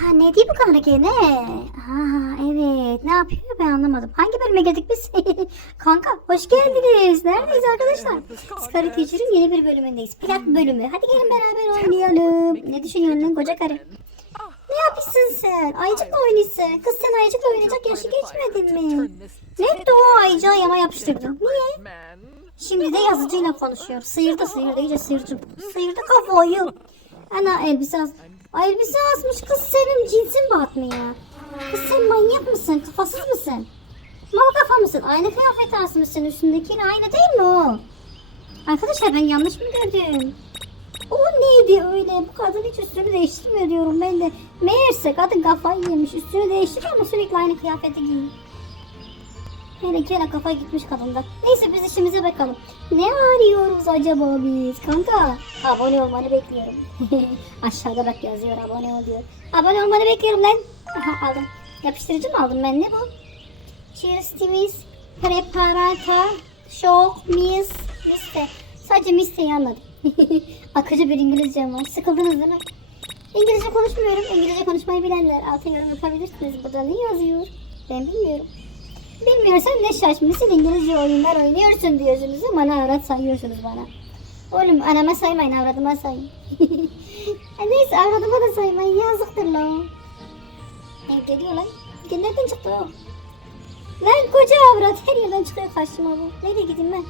Ha ne diyor bu kanka gene? Ha evet ne yapıyor ben anlamadım. Hangi bölüme geldik biz? kanka hoş geldiniz. Neredeyiz arkadaşlar? Scarlet Teacher'ın yeni bir bölümündeyiz. Plak bölümü. Hadi gelin beraber oynayalım. Ne düşünüyorsun lan koca karı? Ne yapıyorsun sen? Ayıcıkla oynuyorsun. Kız sen ayıcıkla oynayacak yaşı geçmedin mi? Nerede o ayıcığa yana yapıştırdın? Niye? Şimdi de yazıcıyla konuşuyor. Sıyırdı sıyırdı iyice sıyırcı. Sıyırdı kafayı. Ana elbise elbise asmış kız senin cinsin batmıyor. Kız sen manyak mısın? Kafasız mısın? Mal kafa mısın? Aynı kıyafet asmışsın üstündekiyle aynı değil mi o? Arkadaşlar ben yanlış mı gördüm? O neydi öyle? Bu kadın hiç üstünü değiştirmiyor diyorum ben de. Meğerse kadın kafayı yemiş. Üstünü değiştiriyor ama sürekli aynı kıyafeti giyiyor. Hele gene kafa gitmiş kadında. Neyse biz işimize bakalım. Ne arıyoruz acaba biz? Kanka abone olmanı bekliyorum. Aşağıda bak yazıyor abone ol diyor. Abone olmanı bekliyorum lan. Aha aldım. Yapıştırıcı mı aldım ben ne bu? Cheers Timis. Preparata. Şok. Mis. Miste. Sadece misteyi anladım. Akıcı bir İngilizcem var. Sıkıldınız değil mi? İngilizce konuşmuyorum. İngilizce konuşmayı bilenler altı yorum yapabilirsiniz. Burada ne yazıyor? Ben bilmiyorum. Bilmiyorsan ne şaşmışsın İngilizce oyunlar oynuyorsun diyorsunuz bana avrat sayıyorsunuz bana. Oğlum anama saymayın avradıma sayın. Neyse avradıma da saymayın yazıktır lan. E, geliyor lan. Nereden çıktı o? Lan koca avrat her yerden çıkıyor karşıma bu. Nereye gideyim ben?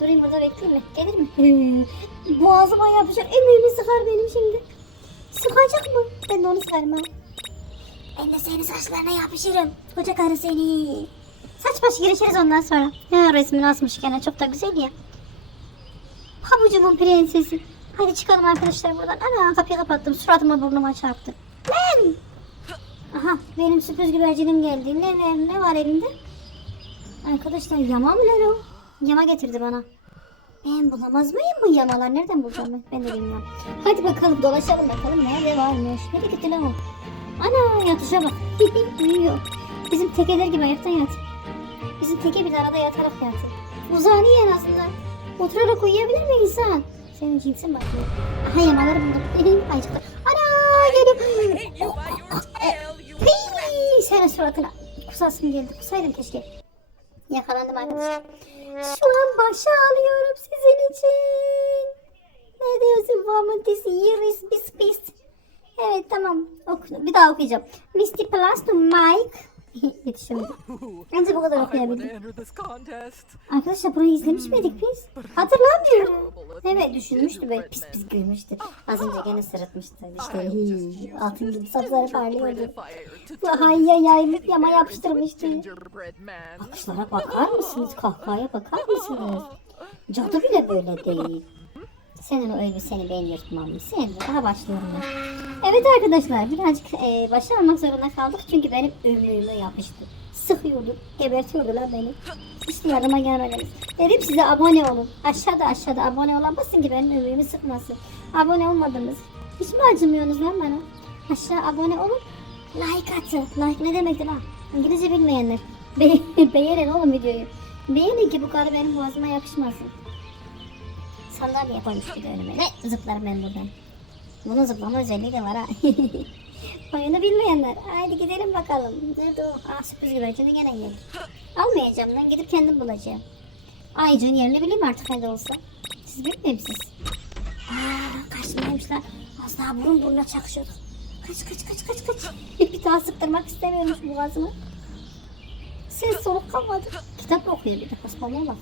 Durayım burada bekleyeyim mi? Gelir mi? Boğazıma yapışır. Emeğimi sıkar benim şimdi. Sıkacak mı? Ben de onu ha. Ben de senin saçlarına yapışırım. Koca karı seni. Saç başı girişiriz ondan sonra. Ya resmini asmış gene çok da güzel ya. Habucumun prensesi. Hadi çıkalım arkadaşlar buradan. Ana kapıyı kapattım. Suratıma burnuma çarptı. Lan! Aha benim sürpriz güvercinim geldi. Ne, ne, ne var elinde? Arkadaşlar yama mı lan o? Yama getirdi bana. Ben bulamaz mıyım bu yamalar? Nereden bulacağım ben? Ben de bilmiyorum. Hadi bakalım dolaşalım bakalım nerede varmış. Nereye gitti lan o? Ana yatışa bak. Uyuyor. Bizim tekeler gibi ayakta yat. Bizim teke bir arada yatarak yatır. Uzanıyor en azından. Oturarak uyuyabilir mi insan? Senin cinsin bakıyor. Aha yamaları buldum. Ayıcıklar. Ana geliyor. Senin suratına. Kusasım geldi. Kusaydım keşke. Yakalandım arkadaşlar. Şu an başa alıyorum sizin için. Ne diyorsun? Woman this year is bis bis. Evet tamam. Oku, bir daha okuyacağım. Misty Plus to Mike. Yetişemedim. Önce bu kadar okuyabildim. Arkadaşlar burayı izlemiş miydik biz? Hatırlamıyorum. Evet düşünmüştü böyle pis pis gülmüştü. Az önce gene sırıtmıştı. İşte hii, altın gibi sapsarı parlıyordu. Hayya yaylık yama yapıştırmıştı. Bakışlara bakar mısınız? Kahkahaya bakar mısınız? Cadı bile böyle değil. Senin o elbiseni ben yırtmam. Sen daha başlıyorum ben. Evet arkadaşlar birazcık e, başa zorunda kaldık. Çünkü benim ömrüme yapıştı. Sıkıyordu. Gebertiyordu lan beni. Hiç yardıma gelmediniz. Dedim size abone olun. Aşağıda aşağıda abone olan basın ki benim ömrümü sıkmasın. Abone olmadınız. Hiç mi acımıyorsunuz lan bana? Aşağı abone olun. Like atın. Like ne demektir ha? İngilizce bilmeyenler. Be beğenin oğlum videoyu. Beğenin ki bu karı benim boğazıma yapışmasın. Sandalye koymuş bir de önüme. Ne zıplarım ben buradan. Bunun zıplama özelliği de var ha. Oyunu bilmeyenler. Haydi gidelim bakalım. Nerede o? Aa sürpriz güvercini gene gelir. Almayacağım lan gidip kendim bulacağım. Aycığın yerini bileyim artık de olsa. Siz bilmiyor musunuz? Aa karşımdaymış lan. Az daha burun buruna çakışıyorduk. Kaç kaç kaç kaç kaç. bir daha sıktırmak istemiyormuş boğazımı. Ses soluk kalmadı. Kitap okuyor bir de kasmama bak.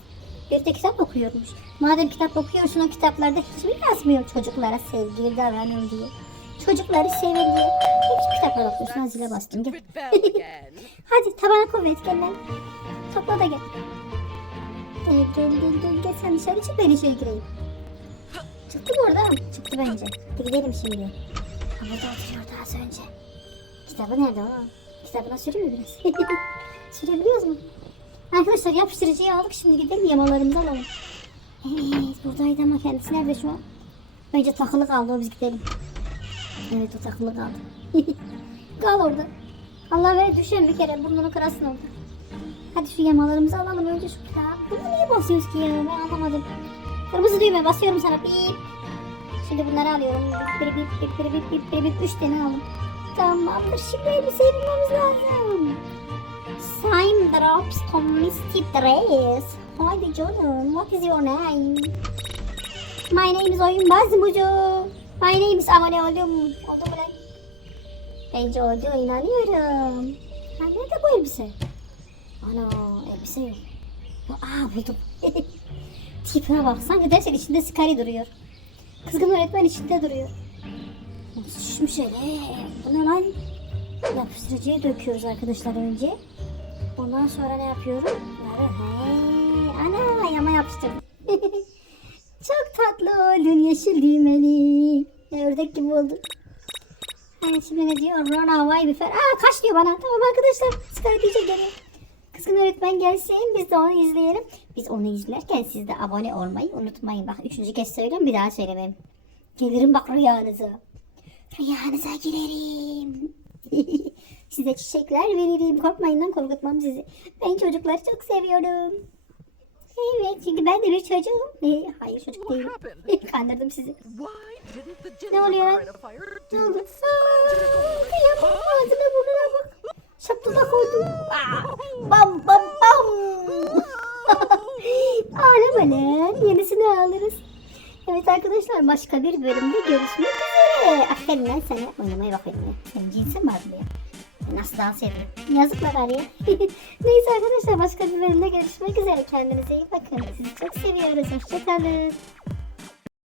Bir de kitap okuyormuş. Madem kitap okuyorsun o kitaplarda hiç mi yazmıyor çocuklara sevgili davranın diye. Çocukları sevin diye. Hep kitaplar okuyorsun. Ha zile bastım gel. Hadi tabana kuvvet gel lan. Topla da gel. Gel gel gel gel gel sen dışarı çık ben içeri gireyim. Çıktı mı oradan? Çıktı bence. Hadi gidelim şimdi. Ha burada oturuyordu az önce. Kitabı nerede o? Kitabına mi biraz? Sürebiliyoruz mu? Arkadaşlar yapıştırıcıyı aldık şimdi gidelim yamalarımızı alalım. Evet buradaydı ama kendisi nerede şu an? Bence takılı kaldı o biz gidelim. Evet o takılı kaldı. Kal orada. Allah ver düşen bir kere burnunu kırasın orada. Hadi şu yamalarımızı alalım önce şu ya. Bunu niye basıyoruz ki ya ben anlamadım. Kırmızı düğme basıyorum sana. Bip. Şimdi bunları alıyorum. Bir bir bir bir bir bir bir bir üç tane aldım. Tamamdır. Şimdi elbiseyi bulmamız lazım. Sign drops Tomisty Dress. Haydi canım. What is your name? My name is Oyunbaz Bucu. My name is abone oldum. Oldu mu lan? Bence oldu inanıyorum. Ha nerede bu elbise? Ana elbise yok. Aa buldum. Tipine bak sanki dersin içinde Skari duruyor. Kızgın öğretmen içinde duruyor. Şişmiş öyle? Bu ne lan? Yapıştırıcıya döküyoruz arkadaşlar önce. Ondan sonra ne yapıyorum? Ana yama yapıştırdım. Çok tatlı oldun yeşil düğmeli. Ördek gibi oldun. Ha, şimdi ne diyor? Run away before. Aa kaç diyor bana. Tamam arkadaşlar. Skari diyecek geliyor. Kızgın öğretmen gelsin biz de onu izleyelim. Biz onu izlerken siz de abone olmayı unutmayın. Bak üçüncü kez söylüyorum bir daha söylemem. Gelirim bak rüyanıza. Rüyanıza girerim. Size çiçekler veririm. Korkmayın lan korkutmam sizi. Ben çocukları çok seviyorum. Evet çünkü ben de bir çocuğum. Ee, hayır çocuk değilim. Kandırdım sizi. Ne oluyor? Ne oldu? its Aa, magical kıyamam ağzına burnuna bak. Şaptına koydum. Bam bam bam. Ağlama lan. Yenisini alırız. Evet arkadaşlar başka bir bölümde görüşmek üzere. Aferin lan sana. Oynamaya bak benimle. Senin cinsin var mı ya? Nasıl dans ediyorum? Yazıklar araya. Neyse arkadaşlar başka bir bölümde görüşmek üzere. Kendinize iyi bakın. Sizi çok seviyoruz. Hoşçakalın.